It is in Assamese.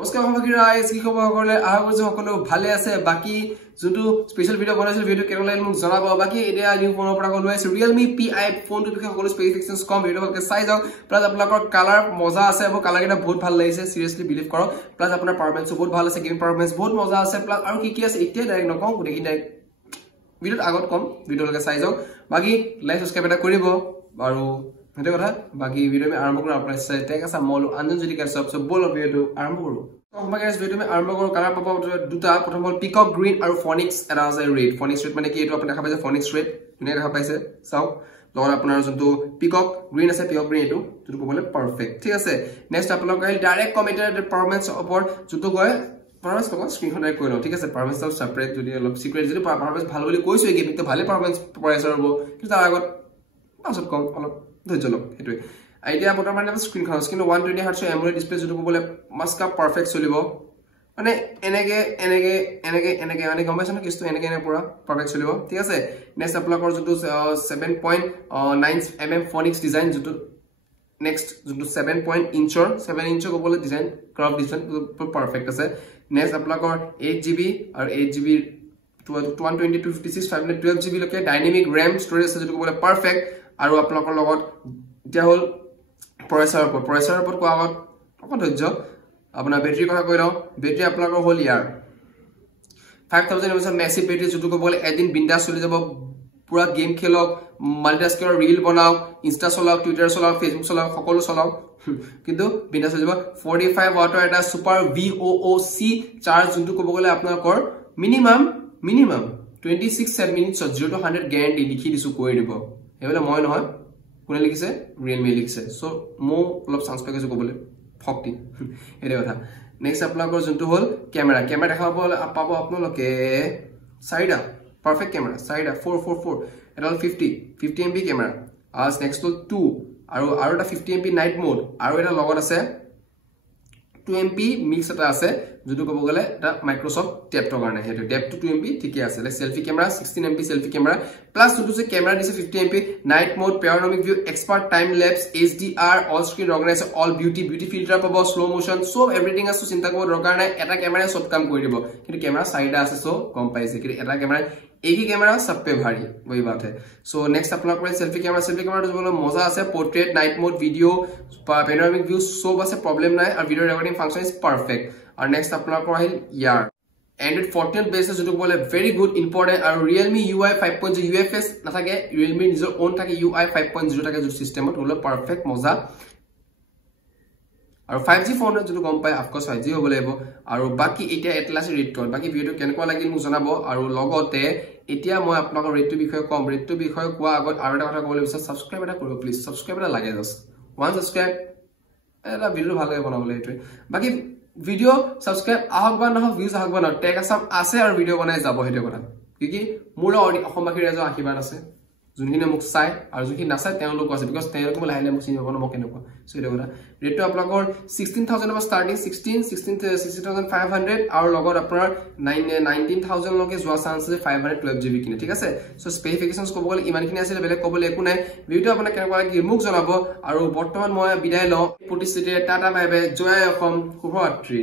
নমস্কাৰ ভাগিৰা কি খবৰ সকলে আশা কৰিছো সকলো ভালে আছে বাকি যোনটো স্পেশাল ভিডিও বনাইছিল ভিডিও কেনে লাগিল মোক জনাব বাকি এতিয়া নিউ ফোনৰ পৰা কোন আছে Realme Pi ফোনটো বিষয়ে সকলো স্পেসিফিকেশনস কম ভিডিও ভালকে চাই যাওক প্লাস আপোনালোকৰ কালাৰ মজা আছে আৰু কালাৰ কেটা বহুত ভাল লাগিছে সিৰিয়াসলি বিলিভ কৰক প্লাস আপোনাৰ পাৰফৰমেন্স বহুত ভাল আছে গেম পাৰফৰমেন্স বহুত মজা আছে প্লাস আৰু কি আছে এতিয়া ডাইৰেক্ট নকওঁ গুটেকি ডাইৰেক্ট ভিডিওত আগত কম ভিডিও ভালকে চাই যাওক বাকি লাইক সাবস্ক্ৰাইব এটা কৰিব আৰু হেতে কথা বাকি ভিডিও আমি আৰম্ভ কৰো আপোনাৰ সাথে টেক আছে মল আনজন যদি কাছে সব বল ভিডিও আৰম্ভ কৰো গাইস ভিডিও আমি আৰম্ভ কৰো কালাৰ পাব দুটা প্ৰথম হল পিকক গ্ৰীণ আৰু ফনিক্স এটা আছে ৰেড ফনিক্স ৰেড মানে কি এটো আপুনি দেখা পাইছে ফনিক্স ৰেড ধুনীয়া দেখা পাইছে চাও লগৰ আপোনাৰ যোনটো পিকক গ্ৰীণ আছে পিকক গ্ৰীণ এটো যেটো ক'বলে পাৰফেক্ট ঠিক আছে নেক্সট আপোনালোক ডাইৰেক্ট কমেন্টেড পাৰফৰমেন্স ওপৰ যেটো গয় পাৰফৰমেন্স লগত স্ক্ৰিনখন ডাইৰেক্ট কৰি লও ঠিক আছে পাৰফৰমেন্স অফ সেপাৰেট যদি অলপ সিক্ৰেট যদি পাৰফৰমেন্স ভাল বুলি কৈছো এই গেমিংটো ভালে পাৰফৰমেন্স প্ৰচেছৰ হ'ব কিন্তু তাৰ আগত পাছত কম অলপ ধৈৰ্য লওক হেতুই আইডিয়া বৰ্তমান স্ক্ৰিনখন স্ক্ৰিন 120 হাৰ্টজ এমোলেড ডিসপ্লে যেটো ক'বলে মাস্কা পাৰফেক্ট চলিব মানে এনেকে কম্বিনেশন কিস্তু এনেকে পুৰা পাৰফেক্ট চলিব ঠিক আছে নেক্সট আপোনালোকৰ যেটো 7.9 mm ফনিক্স ডিজাইন যেটো নেক্সট যেটো 7 ইঞ্চৰ ক'বলে ডিজাইন কাৰ্ভ ডিজাইন পাৰফেক্ট আছে নেক্সট আপোনালোকৰ 8GB আৰু 8GB 120 to 56 512GB লকে ডাইনামিক RAM ষ্টৰেজ আছে যেটো ক'বলে পাৰফেক্ট আৰু আপোনালোকৰ লগত এতিয়া হল প্ৰচেছৰৰ ওপৰত কোৱা আগত অকন ধৈৰ্য আপোনাৰ বেটাৰি কথা কৈ লও বেটাৰি আপোনালোকৰ হল ইয়াৰ 5000 mAh মেসিভ বেটাৰি যেটো ক'বলে এদিন বিন্দাস চলি যাব পুৰা গেম খেলক মাল্টিটাস্কৰ ৰীল বনাওক ইনষ্টা চলাওক টুইটাৰ চলাওক ফেসবুক চলাওক সকলো চলাওক কিন্তু বিন্দাস চলি যাব 45 ওয়াটৰ এটা সুপাৰ VOOC চাৰ্জ যেটো ক'বলে আপোনালোকৰ মিনিমাম 26 minutes 0 to 100 গ্যাৰান্টি লিখি দিছো কৈ দিব এবেলা মই নহয় কোনে লিখিছে Realme লিখিছে সো মো অলপ চান্স পাইছো ক'বলে ফক্তি এৰে কথা নেক্সট আপোনালোকৰ যোনটো হল ক্যামেৰা দেখাব পাব আপোনালোকে চাইডা পাৰফেক্ট ক্যামেৰা চাইডা 444 এটা 50 MP ক্যামেৰা আজ নেক্সট হল 2 আৰু এটা 50 MP নাইট মোড আৰু এটা লগত আছে 2 MP মিক্স এটা আছে যেটো ক'ব গলে এটা মাইক্ৰোসফট ডেপটৰ কাৰণে হেতু ডেপ টু 2 MP ঠিকই আছে selfie camera 16 MP selfie camera plus যেটো যে ক্যামেৰা দিছে 50 MP night mode panoramic view expert time lapse HDR all screen recognise all beauty filter পাব স্লো মোশন সব এভৰিথিং আছে চিন্তা কৰিব দৰকাৰ নাই এটা ক্যামেৰা সব কাম কৰি দিব কিন্তু ক্যামেৰা সাইডা আছে সো কম পাইছে কিন্তু এটা ক্যামেৰা एक ही कैमरा सब पे भारी वही बात है सो नेक्स्ट अपना सेल्फी कैमरा जो बोलो मजा আছে portrait night mode video panoramic view सब আছে प्रॉब्लम নাই और video recording function is perfect और नेक्स्ट अपना को है यार Android 14 बेस जो बोले वेरी गुड इंपोर्टेंट और Realme UI 5.0 UFS না থাকে Realme নিজৰ own থাকে UI 5.0 থাকে जो सिस्टमত হলো परफेक्ट मजा আৰু 5G ফোন যেটো গম পায় অফকোৰ্স 5G হ'ব লাগিব আৰু বাকি এতিয়া এটলাস ৰেট কল বাকি ভিডিও কেনেকুৱা লাগিল মোক জনাব আৰু লগতে এতিয়া মই আপোনালোকৰ ৰেটটো বিষয়ে কম ৰেটটো বিষয়ে কোৱা আগত আৰু এটা কথা ক'বলৈ বিচাৰিছো সাবস্ক্ৰাইব এটা কৰিব প্লিজ সাবস্ক্ৰাইব এটা লাগে জাস্ট ওয়ান সাবস্ক্ৰাইব এটা ভিডিও ভালকৈ বনাবলৈ এইটো বাকি ভিডিও সাবস্ক্ৰাইব আহক বা নহক ভিউজ আহক বা নহক টেক আছে আৰু ভিডিও বনাই যাব হেতু কথা কি মোৰ অসমবাসী ৰাজৰ আশীৰ্বাদ আছে যোনখিনি মোক চাই আৰু যোনখিনি নাচাই তেওঁলোক আছে বিকজ তেওঁলোক লাইলে মোক চিনি পাব ন কেনেকুৱা সো এটা কথা ৰেটটো আপোনালোকৰ 16000 পৰা ষ্টাৰ্টিং 60500 আৰু লগত আপোনাৰ 19000 লকে যোৱা চান্স আছে 512GB কিনে ঠিক আছে সো স্পেসিফিকেশনস ক'ব গলে ইমানখিনি আছে বেলেগ ক'বলৈ একো নাই ভিডিও আপোনাক কেনেকুৱা লাগি মোক জনাব আৰু বৰ্তমান মই বিদায় লওঁ প্ৰতিষ্ঠিতে টাটা বাই বাই জয় অসম শুভৰাত্ৰি